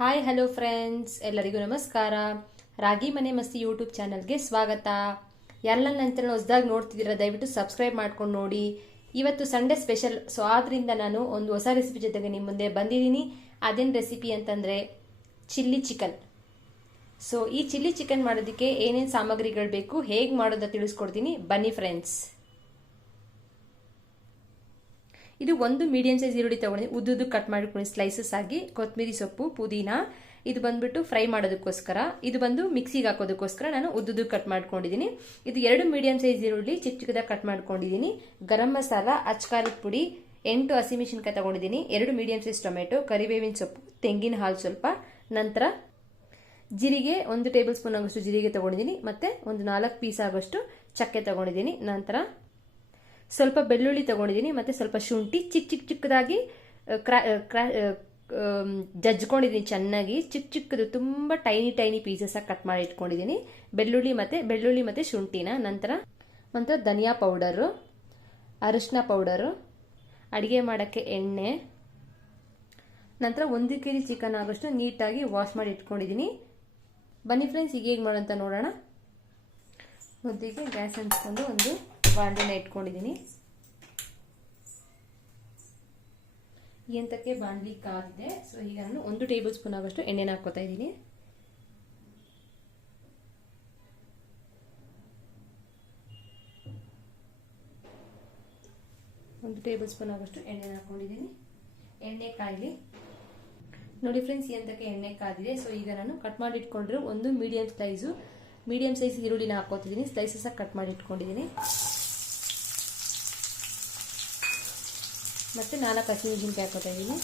Hi hello friends ಎಲ್ಲರಿಗೂ ನಮಸ್ಕಾರ. ರಾಗಿ ಮನೆ ಮಸ್ತಿ ಯೂಟ್ಯೂಬ್ ಚಾನಲ್ಗೆ ಸ್ವಾಗತ. ಯಾರೆಲ್ಲ ನನ್ನ ಹೊಸದಾಗಿ ನೋಡ್ತಿದ್ದೀರಾ, ದಯವಿಟ್ಟು ಸಬ್ಸ್ಕ್ರೈಬ್ ಮಾಡ್ಕೊಂಡು ನೋಡಿ. ಇವತ್ತು ಸಂಡೇ ಸ್ಪೆಷಲ್ ಸೊ ಆದ್ದರಿಂದ ನಾನು ಒಂದು ಹೊಸ ರೆಸಿಪಿ ಜೊತೆಗೆ ನಿಮ್ಮ ಮುಂದೆ ಬಂದಿದ್ದೀನಿ. ಅದೇನು ರೆಸಿಪಿ ಅಂತಂದರೆ ಚಿಲ್ಲಿ ಚಿಕನ್ ಸೊ ಈ ಚಿಲ್ಲಿ ಚಿಕನ್ ಮಾಡೋದಕ್ಕೆ ಏನೇನು ಸಾಮಗ್ರಿಗಳು ಬೇಕು, ಹೇಗೆ ಮಾಡೋದ ತಿಳಿಸ್ಕೊಡ್ತೀನಿ. ಬನ್ನಿ ಫ್ರೆಂಡ್ಸ್ ಇದು ಒಂದು ಮೀಡಿಯಂ ಸೈಜ್ ಈರುಳ್ಳಿ ತಗೊಂಡು ಉದ್ದುದ್ದು ಕಟ್ ಮಾಡಿಕೊಂಡು ಸ್ಲೈಸಸ್ ಆಗಿ ಕೊತ್ತಂಬರಿ ಸೊಪ್ಪು, ಪುದೀನ, ಇದು ಬಂದ್ಬಿಟ್ಟು ಫ್ರೈ ಮಾಡೋದಕ್ಕೋಸ್ಕರ. ಇದು ಬಂದು ಮಿಕ್ಸಿಗೆ ಹಾಕೋದಕ್ಕೋಸ್ಕರ ನಾನು ಉದ್ದುದ್ದು ಕಟ್ ಮಾಡ್ಕೊಂಡಿದ್ದೀನಿ. ಇದು ಎರಡು ಮೀಡಿಯಂ ಸೈಜ್ ಈರುಳ್ಳಿ ಚಿಕ್ಕ ಚಿಕ್ಕದಾಗಿ ಕಟ್ ಮಾಡ್ಕೊಂಡಿದ್ದೀನಿ. ಗರಂ ಮಸಾಲ, ಅಚ್ಕಾರದ ಪುಡಿ, ಎಂಟು ಹಸಿಮೆಣಸಿನ್ಕಾಯಿ ತಗೊಂಡಿದ್ದೀನಿ. ಎರಡು ಮೀಡಿಯಂ ಸೈಜ್ ಟೊಮೆಟೊ, ಕರಿಬೇವಿನ ಸೊಪ್ಪು, ತೆಂಗಿನ ಹಾಲು ಸ್ವಲ್ಪ. ನಂತರ ಜೀರಿಗೆ, ಒಂದು ಟೇಬಲ್ ಸ್ಪೂನ್ ಆಗೋಷ್ಟು ಜೀರಿಗೆ ತಗೊಂಡಿದ್ದೀನಿ. ಮತ್ತೆ ಒಂದು ನಾಲ್ಕು ಪೀಸ್ ಆಗೋಷ್ಟು ಚಕ್ಕೆ ತಗೊಂಡಿದ್ದೀನಿ. ನಂತರ ಸ್ವಲ್ಪ ಬೆಳ್ಳುಳ್ಳಿ ತಗೊಂಡಿದ್ದೀನಿ, ಮತ್ತು ಸ್ವಲ್ಪ ಶುಂಠಿ ಚಿಕ್ಕ ಚಿಕ್ಕ ಚಿಕ್ಕದಾಗಿ ಕ್ರಾ ಕ್ರಾ ಜಜ್ಕೊಂಡಿದ್ದೀನಿ ಚೆನ್ನಾಗಿ. ಚಿಕ್ಕ ಚಿಕ್ಕದು ತುಂಬ ಟೈನಿ ಟೈನಿ ಪೀಸಸ್ಸಾಗಿ ಕಟ್ ಮಾಡಿ ಇಟ್ಕೊಂಡಿದ್ದೀನಿ. ಬೆಳ್ಳುಳ್ಳಿ ಮತ್ತು ಬೆಳ್ಳುಳ್ಳಿ ಮತ್ತು ಶುಂಠಿನ ನಂತರ ನಂತರ ಧನಿಯಾ ಪೌಡರು, ಅರಿಶಿನ ಪೌಡರು, ಅಡುಗೆ ಮಾಡೋಕ್ಕೆ ಎಣ್ಣೆ, ನಂತರ ಒಂದು ಕೆ ಜಿ ಚಿಕನ್ ಆಗೋಷ್ಟು ನೀಟಾಗಿ ವಾಶ್ ಮಾಡಿ ಇಟ್ಕೊಂಡಿದ್ದೀನಿ. ಬನ್ನಿ ಫ್ರೆಂಡ್ಸ್ ಈಗ ಹೇಗೆ ಮಾಡೋಂತ ನೋಡೋಣ. ಮೊದಲಿಗೆ ಗ್ಯಾಸ್ ಹಂಚ್ಕೊಂಡು ಒಂದು ಬಾಂಡೆನ ಇಟ್ಕೊಂಡಿದ್ದೀನಿ ಎಂತಕ್ಕೆ ಬಾಂಡ್ಲಿ ಕಾದಿದೆ. ಸೊ ಈಗ ನಾನು ಒಂದು ಟೇಬಲ್ ಸ್ಪೂನ್ ಆಗೋಷ್ಟು ಎಣ್ಣೆನ ಹಾಕೋತಾ ಇದ್ದೀನಿ. ಒಂದು ಟೇಬಲ್ ಸ್ಪೂನ್ ಆಗೋಷ್ಟು ಎಣ್ಣೆನ ಹಾಕೊಂಡಿದ್ದೀನಿ ಎಣ್ಣೆ ಕಾಯಲಿ. ನೋಡಿ ಫ್ರೆಂಡ್ಸ್ ಎಂತಕ್ಕೆ ಎಣ್ಣೆ ಕಾದಿದೆ. ಸೊ ಈಗ ನಾನು ಕಟ್ ಮಾಡಿ ಇಟ್ಕೊಂಡಿರೋ ಒಂದು ಮೀಡಿಯಂ ಸ್ಲೈಸು ಮೀಡಿಯಂ ಸೈಜ್ ಈರುಳ್ಳಿನ ಹಾಕೋತಿದ್ದೀನಿ ಸ್ಲೈಸಸ್ ಕಟ್ ಮಾಡಿ ಇಟ್ಕೊಂಡಿದ್ದೀನಿ ಮತ್ತು ನಾಲ್ಕು ಹಸಿಮೆಣಸಿನ್ಕಾಯಿ ಹಾಕೋತಾ ಇದ್ದೀನಿ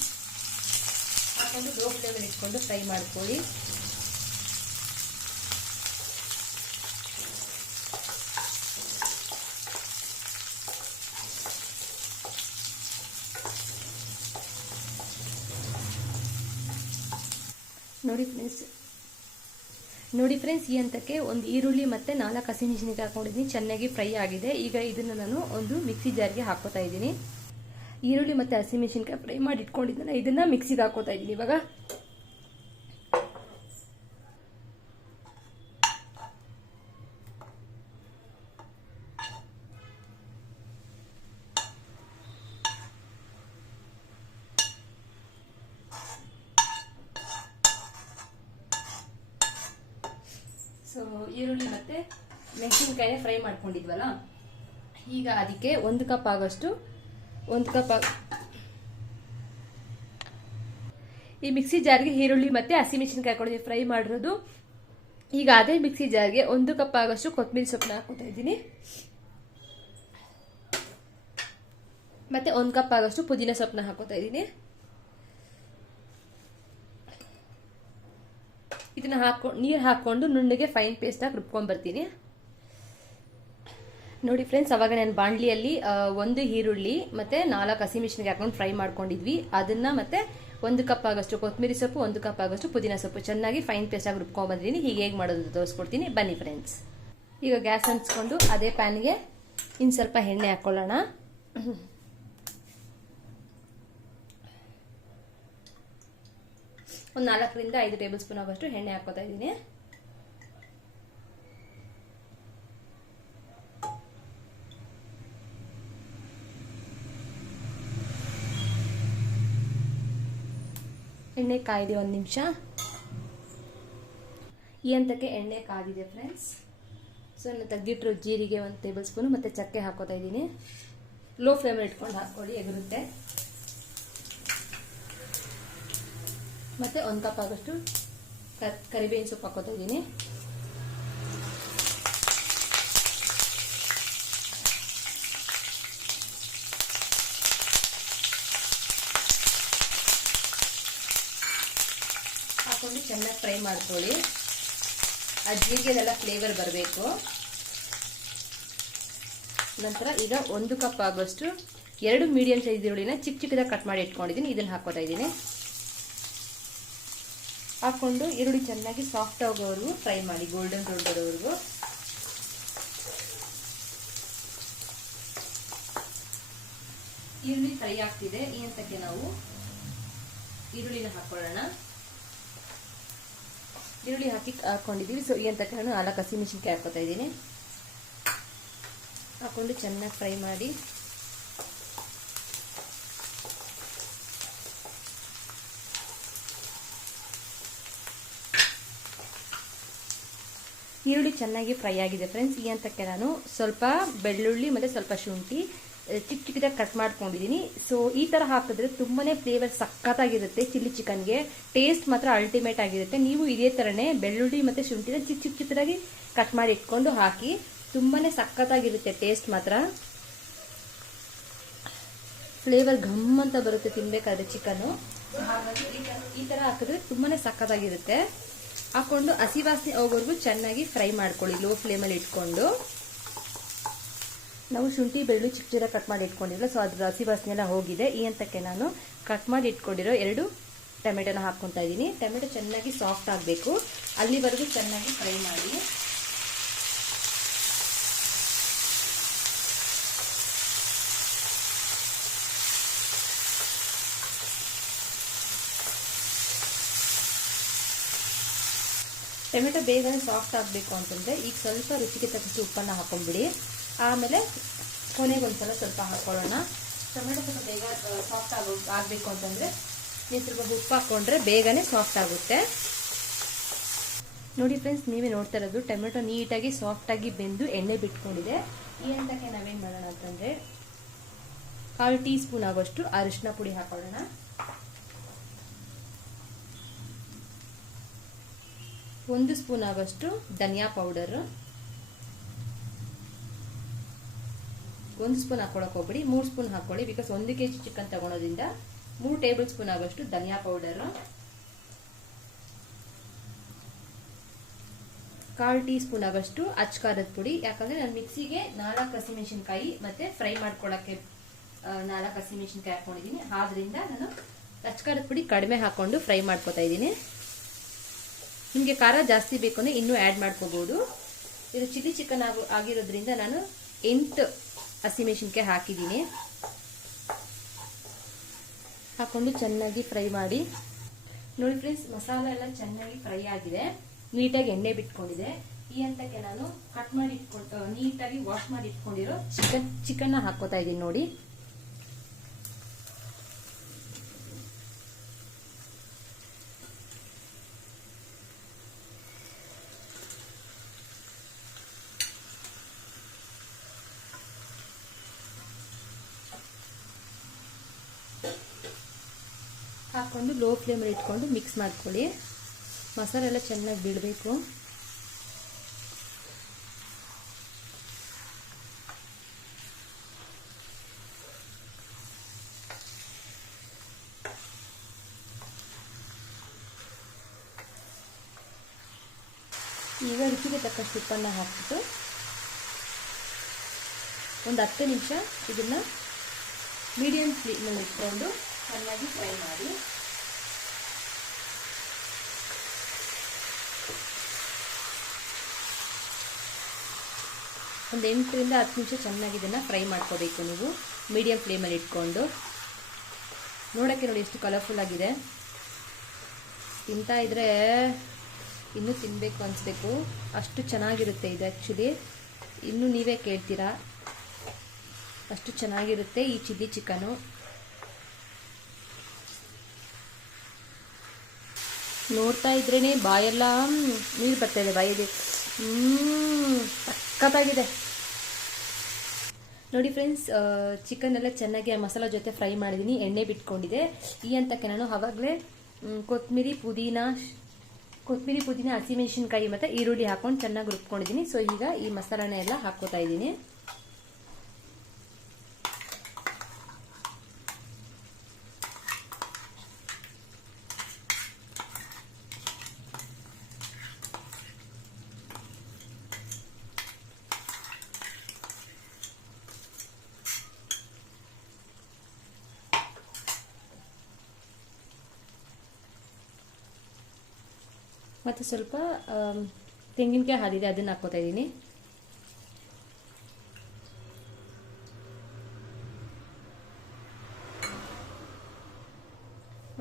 ಹಾಕೊಂಡು ಲೋ ಫ್ಲೇಮಲ್ಲಿ ಇಟ್ಕೊಂಡು ಫ್ರೈ ಮಾಡ್ಕೊಳ್ಳಿ. ನೋಡಿ ಫ್ರೆಂಡ್ಸ್ ನೋಡಿ ಫ್ರೆಂಡ್ಸ್ ಈ ಹಂತಕ್ಕೆ ಒಂದು ಈರುಳ್ಳಿ ಮತ್ತು ನಾಲ್ಕು ಹಸಿಮೆಣಸಿನಕಾಯಿ ಹಾಕೊಂಡಿದ್ದೀನಿ. ಚೆನ್ನಾಗಿ ಫ್ರೈ ಆಗಿದೆ. ಈಗ ಇದನ್ನು ನಾನು ಒಂದು ಮಿಕ್ಸಿ ಜಾರ್ಗೆ ಹಾಕೋತಾ ಇದ್ದೀನಿ ಈರುಳ್ಳಿ ಮತ್ತು ಹಸಿಮೆಣಸಿನ್ಕಾಯಿ ಫ್ರೈ ಮಾಡಿ ಇಟ್ಕೊಂಡಿದ್ದಲ್ಲ ಇದನ್ನು ಮಿಕ್ಸಿಗೆ ಹಾಕೋತಾ ಇದ್ದೀನಿ. ಇವಾಗ ಸೊ ಈರುಳ್ಳಿ ಮತ್ತು ಮೆಣಸಿನ್ಕಾಯಿನ ಫ್ರೈ ಮಾಡ್ಕೊಂಡಿದ್ವಲ್ಲ, ಈಗ ಅದಕ್ಕೆ ಒಂದು ಕಪ್ ಆಗೋಷ್ಟು ಒಂದು ಕಪ್ ಈ ಮಿಕ್ಸಿ ಜಾರ್ಗೆ ಈರುಳ್ಳಿ ಮತ್ತು ಹಸಿಮೆಣಸಿನ್ಕಾಯಿ ಹಾಕೊಂಡಿದ್ದೀನಿ ಫ್ರೈ ಮಾಡಿರೋದು. ಈಗ ಅದೇ ಮಿಕ್ಸಿ ಜಾರ್ಗೆ ಒಂದು ಕಪ್ ಆಗೋಷ್ಟು ಕೊತ್ತಂಬರಿ ಸೊಪ್ಪನ್ನ ಹಾಕೋತಾ ಇದ್ದೀನಿ. ಮತ್ತೆ ಒಂದು ಕಪ್ ಆಗೋಷ್ಟು ಪುದೀನ ಸೊಪ್ಪನ್ನ ಹಾಕೋತಾ ಇದ್ದೀನಿ. ಇದನ್ನ ಹಾಕೊಂಡು ನೀರು ಹಾಕೊಂಡು ನುಣ್ಣಗೆ ಫೈನ್ ಪೇಸ್ಟಾಗಿ ರುಬ್ಕೊಂಡು ಬರ್ತೀನಿ. ನೋಡಿ ಫ್ರೆಂಡ್ಸ್ ಅವಾಗ ನಾನು ಬಾಣಲಿಯಲ್ಲಿ ಒಂದು ಈರುಳ್ಳಿ ಮತ್ತು ನಾಲ್ಕು ಹಸಿ ಹಸಿಮೆಣಸಿನ್ಕಾಯಿ ಹಾಕೊಂಡು ಫ್ರೈ ಮಾಡ್ಕೊಂಡಿದ್ವಿ. ಅದನ್ನು ಮತ್ತೆ ಒಂದು ಕಪ್ ಆಗೋಷ್ಟು ಕೊತ್ತಂಬರಿ ಸೊಪ್ಪು, ಒಂದು ಕಪ್ ಆಗೋಷ್ಟು ಪುದೀನ ಸೊಪ್ಪು. ಚೆನ್ನಾಗಿ ಫೈನ್ ಪೇಸ್ಟ್ ಆಗಿ ರುಬ್ಕೊಂಡ್ಬಂದಿದ್ದೀನಿ ಹೀಗೆ ಹೇಗೆ ಮಾಡೋದು ತೋರಿಸ್ಕೊಡ್ತೀನಿ. ಬನ್ನಿ ಫ್ರೆಂಡ್ಸ್ ಈಗ ಗ್ಯಾಸ್ ಹಂಚ್ಕೊಂಡು ಅದೇ ಪ್ಯಾನ್ಗೆ ಇನ್ನು ಸ್ವಲ್ಪ ಎಣ್ಣೆ ಹಾಕ್ಕೊಳ್ಳೋಣ ಒಂದು ನಾಲ್ಕರಿಂದ ಐದು ಟೇಬಲ್ ಸ್ಪೂನ್ ಆಗೋಷ್ಟು ಎಣ್ಣೆ ಹಾಕೋತಾ ಇದ್ದೀನಿ. ಎಣ್ಣೆ ಕಾಯಿದೆ ಒಂದು ನಿಮಿಷ. ಈ ಹಂತಕ್ಕೆ ಎಣ್ಣೆ ಕಾದಿದೆ ಫ್ರೆಂಡ್ಸ್ ಸೊ ನಾನು ತೆಗೆದಿಟ್ಟಿರೋ ಜೀರಿಗೆ ಒಂದು ಟೇಬಲ್ ಸ್ಪೂನು ಮತ್ತು ಚಕ್ಕೆ ಹಾಕೋತಾ ಇದ್ದೀನಿ. ಲೋ ಫ್ಲೇಮಲ್ಲಿ ಇಟ್ಕೊಂಡು ಹಾಕ್ಕೊಡಿ ಎಗರುತ್ತೆ. ಮತ್ತು ಒಂದು ಕಪ್ ಆಗೋಷ್ಟು ಕರಿಬೇವಿನ ಸೊಪ್ಪು ಹಾಕೋತಾ ಇದ್ದೀನಿ ಹಾಕೊಂಡು ಚೆನ್ನಾಗಿ ಫ್ರೈ ಮಾಡ್ಕೊಳ್ಳಿ. ಆ ಜೀರಿಗೆದೆಲ್ಲ ಫ್ಲೇವರ್ ಬರಬೇಕು. ನಂತರ ಈಗ ಒಂದು ಕಪ್ ಆಗೋಷ್ಟು ಎರಡು ಮೀಡಿಯಂ ಸೈಜ್ ಈರುಳ್ಳಿನ ಚಿಕ್ಕ ಚಿಕ್ಕದಾಗಿ ಕಟ್ ಮಾಡಿ ಇಟ್ಕೊಂಡಿದ್ದೀನಿ. ಇದನ್ನು ಹಾಕೋತಾ ಇದ್ದೀನಿ. ಹಾಕೊಂಡು ಈರುಳ್ಳಿ ಚೆನ್ನಾಗಿ ಸಾಫ್ಟ್ ಆಗೋವರೆಗೂ ಫ್ರೈ ಮಾಡಿ. ಗೋಲ್ಡನ್ ಬ್ರೌನ್ ಬರೋವರೆಗೂ. ಈರುಳ್ಳಿ ಫ್ರೈ ಆಗ್ತಿದೆ. ಈ ನಾವು ಈರುಳ್ಳಿನ ಹಾಕೊಳ್ಳೋಣ ಈರುಳ್ಳಿ ಹಾಕಿ ಹಾಕೊಂಡಿದ್ದೀವಿ. ಸೊ ಏನು ತಕ್ಕ ನಾನು ನಾಲ್ಕು ಹಸಿಮೆಣಸಿನ್ಕಾಯಿ ಹಾಕೋತಾ ಇದ್ದೀನಿ. ಹಾಕೊಂಡು ಚೆನ್ನಾಗಿ ಫ್ರೈ ಮಾಡಿ. ಈರುಳ್ಳಿ ಚೆನ್ನಾಗಿ ಫ್ರೈ ಆಗಿದೆ. ಫ್ರೆಂಡ್ಸ್ ಈ ಹಂತಕ್ಕೆ ನಾನು ಸ್ವಲ್ಪ ಬೆಳ್ಳುಳ್ಳಿ ಮತ್ತು ಸ್ವಲ್ಪ ಶುಂಠಿ ಚಿಕ್ಕ ಚಿಕ್ಕದಾಗಿ ಕಟ್ ಮಾಡ್ಕೊಂಡಿದ್ದೀನಿ ಸೊ ಈ ಥರ ಹಾಕಿದ್ರೆ ತುಂಬಾನೇ ಫ್ಲೇವರ್ ಸಖತ್ತಾಗಿರುತ್ತೆ ಚಿಲ್ಲಿ ಚಿಕನ್ಗೆ ಟೇಸ್ಟ್ ಮಾತ್ರ ಅಲ್ಟಿಮೇಟ್ ಆಗಿರುತ್ತೆ. ನೀವು ಇದೇ ಥರನೇ ಬೆಳ್ಳುಳ್ಳಿ ಮತ್ತು ಶುಂಠಿನ ಚಿಕ್ಕ ಚಿಕ್ಕ ಚಿಕ್ಕದಾಗಿ ಕಟ್ ಮಾಡಿ ಇಟ್ಕೊಂಡು ಹಾಕಿ ತುಂಬಾನೇ ಸಖತ್ತಾಗಿರುತ್ತೆ ಟೇಸ್ಟ್ ಮಾತ್ರ. ಫ್ಲೇವರ್ ಘಮ್ ಅಂತ ಬರುತ್ತೆ ತಿನ್ಬೇಕಾದ್ರೆ ಚಿಕನು ಹಾಗಾಗಿ ಈ ಥರ ಹಾಕಿದ್ರೆ ತುಂಬಾನೇ ಸಖತ್ತಾಗಿರುತ್ತೆ. ಹಾಕೊಂಡು ಹಸಿ ವಾಸನೆ ಹೋಗೋವರೆಗೂ ಚೆನ್ನಾಗಿ ಫ್ರೈ ಮಾಡ್ಕೊಳ್ಳಿ ಲೋ ಫ್ಲೇಮಲ್ಲಿ ಇಟ್ಕೊಂಡು. ನಾವು ಶುಂಠಿ ಬೆಳ್ಳು ಚಿಕ್ಕ ಚಿಕ್ಕ ಕಟ್ ಮಾಡಿ ಇಟ್ಕೊಂಡಿರೋ ಸೊ ಅದ್ರ ಹಸಿ ವಾಸನೆಲ್ಲ ಹೋಗಿದೆ. ಈ ಹಂತಕ್ಕೆ ನಾನು ಕಟ್ ಮಾಡಿ ಇಟ್ಕೊಂಡಿರೋ ಎರಡು ಟೊಮೆಟೊನ ಹಾಕ್ಕೊತಾ ಇದ್ದೀನಿ. ಟೊಮೆಟೊ ಚೆನ್ನಾಗಿ ಸಾಫ್ಟ್ ಆಗಬೇಕು. ಅಲ್ಲಿವರೆಗೂ ಚೆನ್ನಾಗಿ ಫ್ರೈ ಮಾಡಿ. ಟೊಮೆಟೊ ಬೇಗನೆ ಸಾಫ್ಟ್ ಆಗಬೇಕು ಅಂತಂದರೆ ಈಗ ಸ್ವಲ್ಪ ರುಚಿಗೆ ತಕ್ಕಷ್ಟು ಉಪ್ಪನ್ನು ಹಾಕೊಂಡ್ಬಿಡಿ. ಆಮೇಲೆ ಕೊನೆಗೊಂದ್ಸಲ ಸ್ವಲ್ಪ ಹಾಕ್ಕೊಳ್ಳೋಣ ಟೊಮೆಟೊ ಸ್ವಲ್ಪ ಬೇಗ ಸಾಫ್ಟ್ ಆಗೋ, ಆಗಬೇಕು ಅಂತಂದರೆ ನೀವು ಸ್ವಲ್ಪ ಉಪ್ಪು ಹಾಕ್ಕೊಂಡ್ರೆ ಬೇಗನೆ ಸಾಫ್ಟ್ ಆಗುತ್ತೆ. ನೋಡಿ ಫ್ರೆಂಡ್ಸ್ ನೀವೇ ನೋಡ್ತಾ ಇರೋದು, ಟೊಮೆಟೊ ನೀಟಾಗಿ ಸಾಫ್ಟಾಗಿ ಬೆಂದು ಎಣ್ಣೆ ಬಿಟ್ಕೊಂಡಿದೆ. ಈ ಹಂತಕ್ಕೆ ನಾವೇನು ಮಾಡೋಣ ಅಂತಂದರೆ ಕಾಲು ಟೀ ಸ್ಪೂನ್ ಆಗೋಷ್ಟು ಅರಿಶಿನ ಪುಡಿ ಹಾಕೊಳ್ಳೋಣ. ಒಂದು ಸ್ಪೂನ್ ಆಗೋಷ್ಟು ಧನಿಯಾ ಪೌಡರ್. ಒಂದು ಸ್ಪೂನ್ ಹಾಕೊಳಕ್ ಹೋಗ್ಬಿಡಿ, ಮೂರು ಸ್ಪೂನ್ ಹಾಕೊಳ್ಳಿ ಬಿಕಾಸ್ ಒಂದು ಕೆ ಜಿ ಚಿಕನ್ ತಗೊಳೋದ್ರಿಂದ ಮೂರು ಟೇಬಲ್ ಸ್ಪೂನ್ ಆಗೋಷ್ಟು ಧನಿಯಾ ಪೌಡರ್ ಕಾಲು ಟೀ ಸ್ಪೂನ್ ಆಗೋಷ್ಟು ಅಚ್ಕಾರದ ಪುಡಿ. ಯಾಕಂದ್ರೆ ನಾನು ಮಿಕ್ಸಿಗೆ ನಾಲ್ಕು ಹಸಿಮೆಣಸಿನ್ಕಾಯಿ ಮತ್ತೆ ಫ್ರೈ ಮಾಡ್ಕೊಳಕ್ಕೆ ನಾಲ್ಕು ಹಸಿಮೆಣಸಿನ್ಕಾಯಿ ಹಾಕೊಂಡಿದ್ದೀನಿ. ಆದ್ರಿಂದ ನಾನು ಅಚ್ಕಾರದ ಪುಡಿ ಕಡಿಮೆ ಹಾಕೊಂಡು ಫ್ರೈ ಮಾಡ್ಕೊತಾ ಇದ್ದೀನಿ. ನಿಮಗೆ ಖಾರ ಜಾಸ್ತಿ ಬೇಕು ಅಂದರೆ ಇನ್ನೂ ಆ್ಯಡ್ ಮಾಡ್ಕೋಬಹುದು ಇದು ಚಿಲ್ಲಿ ಚಿಕನ್ ಆಗೋ, ಆಗಿರೋದ್ರಿಂದ ನಾನು ಎಂಟು ಹಸಿಮೆಣಸಿನ್ಕಾಯಿ ಹಾಕಿದ್ದೀನಿ. ಹಾಕೊಂಡು ಚೆನ್ನಾಗಿ ಫ್ರೈ ಮಾಡಿ. ನೋಡಿ ಫ್ರೆಂಡ್ಸ್ ಮಸಾಲೆ ಎಲ್ಲ ಚೆನ್ನಾಗಿ ಫ್ರೈ ಆಗಿದೆ. ನೀಟಾಗಿ ಎಣ್ಣೆ ಬಿಟ್ಕೊಂಡಿದೆ. ಈ ಹಂತಕ್ಕೆ ನಾನು ಕಟ್ ಮಾಡಿ ಇಟ್ಕೊಂಡು ನೀಟಾಗಿ ವಾಶ್ ಮಾಡಿ ಇಟ್ಕೊಂಡಿರೋ ಚಿಕನ್, ಚಿಕನ್ನ ಹಾಕೋತಾ ಇದ್ದೀನಿ ನೋಡಿ ಹಾಕೊಂಡು ಲೋ ಫ್ಲೇಮಲ್ಲಿ ಇಟ್ಕೊಂಡು ಮಿಕ್ಸ್ ಮಾಡ್ಕೊಳ್ಳಿ. ಮಸಾಲೆಲ್ಲ ಚೆನ್ನಾಗಿ ಬೀಳಬೇಕು. ಈಗ ರುಚಿಗೆ ತಕ್ಕಷ್ಟು ಉಪ್ಪನ್ನು ಹಾಕ್ಬಿಟ್ಟು ಒಂದು ಹತ್ತು ನಿಮಿಷ ಇದನ್ನು ಮೀಡಿಯಮ್ ಫ್ಲೇಮಲ್ಲಿ ಇಟ್ಕೊಂಡು ಚೆನ್ನಾಗಿ ಫ್ರೈ ಮಾಡಿ. ಒಂದು ಎಂಟರಿಂದ ಹತ್ತು ನಿಮಿಷ ಚೆನ್ನಾಗಿ ಇದನ್ನು ಫ್ರೈ ಮಾಡ್ಕೋಬೇಕು ನೀವು. ಮೀಡಿಯಂ ಫ್ಲೇಮಲ್ಲಿ ಇಟ್ಕೊಂಡು. ನೋಡೋಕ್ಕೆ ನೋಡಿ ಎಷ್ಟು ಕಲರ್ಫುಲ್ ಆಗಿದೆ. ತಿಂತಾ ಇದ್ರೆ ಇನ್ನೂ ತಿನ್ನಬೇಕು ಅನಿಸ್ಬೇಕು. ಅಷ್ಟು ಚೆನ್ನಾಗಿರುತ್ತೆ ಇದು ಆ್ಯಕ್ಚುಲಿ ಇನ್ನೂ ನೀವೇ ಕೇಳ್ತೀರಾ? ಅಷ್ಟು ಚೆನ್ನಾಗಿರುತ್ತೆ ಈ ಚಿಲ್ಲಿ ಚಿಕನು. ನೋಡ್ತಾ ಇದ್ರೇನೆ ಬಾಯೆಲ್ಲ ನೀರು ಬರ್ತಾ ಇದೆ ಬಾಯಲ್ಲಿ ಹ್ಮ್ ಸಕ್ಕತ್ತಾಗಿದೆ ನೋಡಿ ಫ್ರೆಂಡ್ಸ್ ಚಿಕನ್ ಎಲ್ಲ ಚೆನ್ನಾಗಿ ಆ ಮಸಾಲ ಜೊತೆ ಫ್ರೈ ಮಾಡಿದ್ದೀನಿ ಎಣ್ಣೆ ಬಿಟ್ಕೊಂಡಿದೆ. ಈ ಹಂತಕ್ಕೆ ನಾನು ಅವಾಗಲೇ ಕೊತ್ತಂಬರಿ ಪುದೀನ ಕೊತ್ತಂಬರಿ ಪುದೀನ ಹಸಿಮೆಣಸಿನ್ಕಾಯಿ ಮತ್ತು ಈರುಳ್ಳಿ ಹಾಕೊಂಡು ಚೆನ್ನಾಗಿ ರುಬ್ಕೊಂಡಿದ್ದೀನಿ ಸೊ ಈಗ ಈ ಮಸಾಲಾನ ಎಲ್ಲ ಹಾಕೋತಾ ಇದ್ದೀನಿ. ಮತ್ತು ಸ್ವಲ್ಪ ತೆಂಗಿನಕಾಯಿ ಹಾಲಿದೆ, ಅದನ್ನು ಹಾಕ್ಕೋತಾ ಇದ್ದೀನಿ.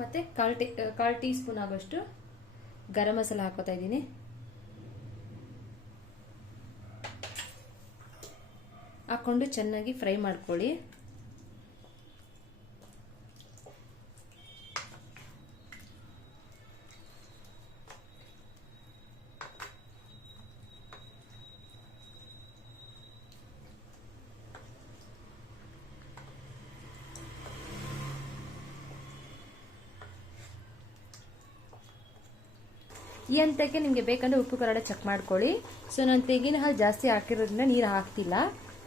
ಮತ್ತು ಕಾಲು ಟೀ ಕಾಲು ಟೀ ಸ್ಪೂನ್ ಆಗೋಷ್ಟು ಗರಂ ಮಸಾಲ ಹಾಕೋತಾ ಇದ್ದೀನಿ. ಹಾಕ್ಕೊಂಡು ಚೆನ್ನಾಗಿ ಫ್ರೈ ಮಾಡ್ಕೊಳ್ಳಿ. ಈ ಹಂತಕ್ಕೆ ನಿಮಗೆ ಬೇಕಂದ್ರೆ ಉಪ್ಪು ಕರಡ ಚೆಕ್ ಮಾಡ್ಕೊಳ್ಳಿ. ಸೊ ನಾನು ತೆಂಗಿನ ಹಾಲು ಜಾಸ್ತಿ ಹಾಕಿರೋದ್ರಿಂದ ನೀರು ಹಾಕ್ತಿಲ್ಲ.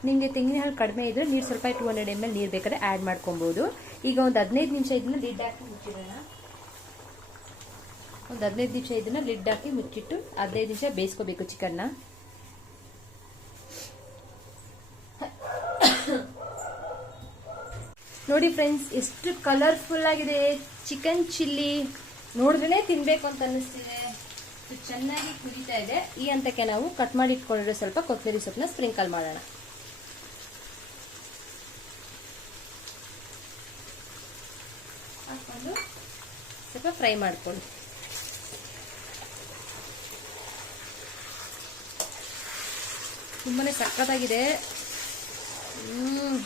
ನಿಮಗೆ ತೆಂಗಿನ ಹಾಲು ಕಡಿಮೆ ಇದ್ರೆ ನೀರು ಸ್ವಲ್ಪ ಟೂ ಹಂಡ್ರೆಡ್ ಎಂ ಎಲ್ ನೀರು ಬೇಕಾದ್ರೆ ಆ್ಯಡ್ ಮಾಡ್ಕೊಬೋದು. ಈಗ ಒಂದು ಹದಿನೈದು ನಿಮಿಷ ಇದನ್ನ ಲಿಡ್ ಹಾಕಿ ಮುಚ್ಚಿಡೋಣ. ಒಂದು ಹದಿನೈದು ನಿಮಿಷ ಇದನ್ನ ಲಿಡ್ ಹಾಕಿ ಮುಚ್ಚಿಟ್ಟು ಹದಿನೈದು ನಿಮಿಷ ಬೇಯಿಸ್ಕೋಬೇಕು ಚಿಕನ್ನ. ನೋಡಿ ಫ್ರೆಂಡ್ಸ್ ಎಷ್ಟು ಕಲರ್ಫುಲ್ ಆಗಿದೆ. ಚಿಕನ್ ಚಿಲ್ಲಿ ನೋಡಿದ್ರೆ ತಿನ್ಬೇಕು ಅಂತ ಅನ್ನಿಸ್ತಿದೆ ಚೆನ್ನಾಗಿ ಕುದೀತಾ ಇದೆ. ಈ ಹಂತಕ್ಕೆ ನಾವು ಕಟ್ ಮಾಡಿ ಇಟ್ಕೊಂಡಿರೋ ಸ್ವಲ್ಪ ಕೊತ್ತಂಬರಿ ಸೊಪ್ಪನ್ನ ಸ್ಪ್ರಿಂಕಲ್ ಮಾಡೋಣ. ಹಾಕೊಂಡು ಸ್ವಲ್ಪ ಫ್ರೈ ಮಾಡ್ಕೊಳ್ಳಿ. ತುಂಬಾ ಸಕ್ಕತ್ತಾಗಿದೆ. ಹ್ಮ್.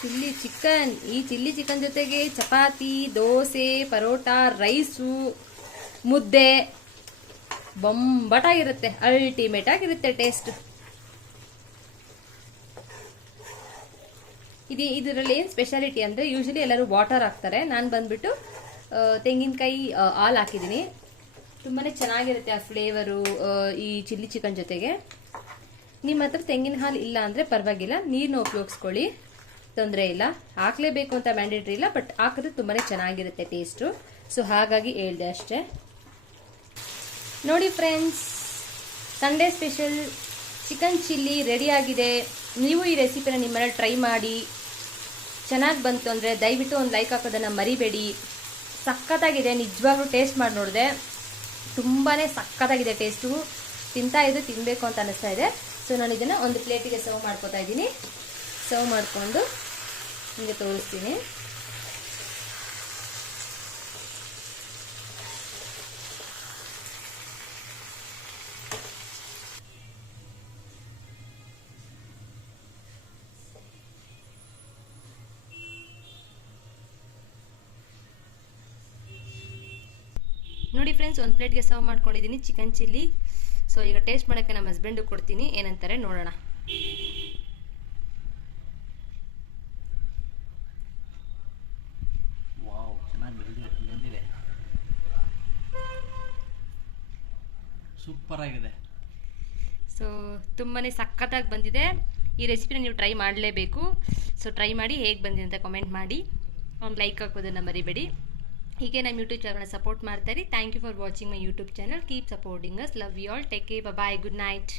Chilli chicken. ಈ ಚಿಲ್ಲಿ ಚಿಕನ್ ಜೊತೆಗೆ ಚಪಾತಿ, ದೋಸೆ, ಪರೋಟ, ರೈಸು, ಮುದ್ದೆ ಬೊಂಬಟಾಗಿರುತ್ತೆ. ಅಲ್ಟಿಮೇಟ್ ಆಗಿರುತ್ತೆ ಟೇಸ್ಟ್ ಇದು ಇದರಲ್ಲಿ ಏನು ಸ್ಪೆಷಾಲಿಟಿ ಅಂದರೆ ಯೂಶಲಿ ಎಲ್ಲರೂ ವಾಟರ್ ಹಾಕ್ತಾರೆ. ನಾನು ಬಂದ್ಬಿಟ್ಟು ತೆಂಗಿನಕಾಯಿ ಹಾಲು ಹಾಕಿದ್ದೀನಿ. ತುಂಬಾ ಚೆನ್ನಾಗಿರುತ್ತೆ ಆ ಫ್ಲೇವರು ಈ ಚಿಲ್ಲಿ ಚಿಕನ್ ಜೊತೆಗೆ. ನಿಮ್ಮ ಹತ್ರ ತೆಂಗಿನ ಹಾಲು ಇಲ್ಲ ಅಂದರೆ ಪರವಾಗಿಲ್ಲ. ನೀರನ್ನ ಉಪಯೋಗಿಸ್ಕೊಳ್ಳಿ. ತೊಂದರೆ ಇಲ್ಲ. ಹಾಕ್ಲೇಬೇಕು ಅಂತ ಮ್ಯಾಂಡೇಟ್ರಿ ಇಲ್ಲ ಬಟ್ ಹಾಕಿದ್ರೆ ತುಂಬಾ ಚೆನ್ನಾಗಿರುತ್ತೆ ಟೇಸ್ಟು ಸೊ ಹಾಗಾಗಿ ಹೇಳಿದೆ ಅಷ್ಟೇ. ನೋಡಿ friends Sunday special chicken chilli ready ಆಗಿದೆ. ನೀವು ಈ ರೆಸಿಪಿನ ನಿಮ್ಮಲ್ಲಿ ಟ್ರೈ ಮಾಡಿ. ಚೆನ್ನಾಗಿ ಬಂತು ಅಂದರೆ ದಯವಿಟ್ಟು ಒಂದು ಲೈಕ್ ಹಾಕೋದನ್ನು ಮರಿಬೇಡಿ. ಸಖತ್ತಾಗಿದೆ, ನಿಜವಾಗ್ಲೂ ಟೇಸ್ಟ್ ಮಾಡಿ ನೋಡಿದೆ ತುಂಬಾ ಸಖತ್ತಾಗಿದೆ ಟೇಸ್ಟು ತಿಂತಾ ಇದ್ದು ತಿನ್ನಬೇಕು ಅಂತ ಅನಿಸ್ತಾ ಇದೆ. ಸೊ ನಾನು ಇದನ್ನು ಒಂದು ಪ್ಲೇಟಿಗೆ ಸರ್ವ್ ಮಾಡ್ಕೊತಾ ಇದ್ದೀನಿ. ಸರ್ವ್ ಮಾಡಿಕೊಂಡು ನಿಮಗೆ ತೋರಿಸ್ತೀನಿ. ನೋಡಿ ಫ್ರೆಂಡ್ಸ್ ಒಂದು ಪ್ಲೇಟ್ಗೆ ಸರ್ವ್ ಮಾಡ್ಕೊಂಡಿದ್ದೀನಿ ಚಿಕನ್ ಚಿಲ್ಲಿ ಸೊ ಈಗ ಟೇಸ್ಟ್ ಮಾಡೋಕ್ಕೆ ನಮ್ಮ ಹಸ್ಬೆಂಡು ಕೊಡ್ತೀನಿ. ಏನಂತಾರೆ ನೋಡೋಣ ವಾವ್ ಚೆನ್ನಾಗಿ ಬೆಳೆದಿದೆ ಬೆಂದಿದೆ ಸೂಪರ್ ಆಗಿದೆ. ಸೊ ತುಂಬಾ ಸಖತ್ತಾಗಿ ಬಂದಿದೆ. ಈ ರೆಸಿಪಿನ ನೀವು ಟ್ರೈ ಮಾಡಲೇಬೇಕು. ಸೊ ಟ್ರೈ ಮಾಡಿ ಹೇಗೆ ಬಂದಿದೆ ಅಂತ ಕಮೆಂಟ್ ಮಾಡಿ. ಒಂದು ಲೈಕ್ ಹಾಕೋದನ್ನು ಮರಿಬೇಡಿ. ಹೀಗೆ ನಮ್ಮ ಯೂಟ್ಯೂಬ್ ಚಾನಲ್ನ ಸಪೋರ್ಟ್ ಮಾಡ್ತಾರೆ thank you for watching my YouTube channel keep supporting us love you all take care bye good night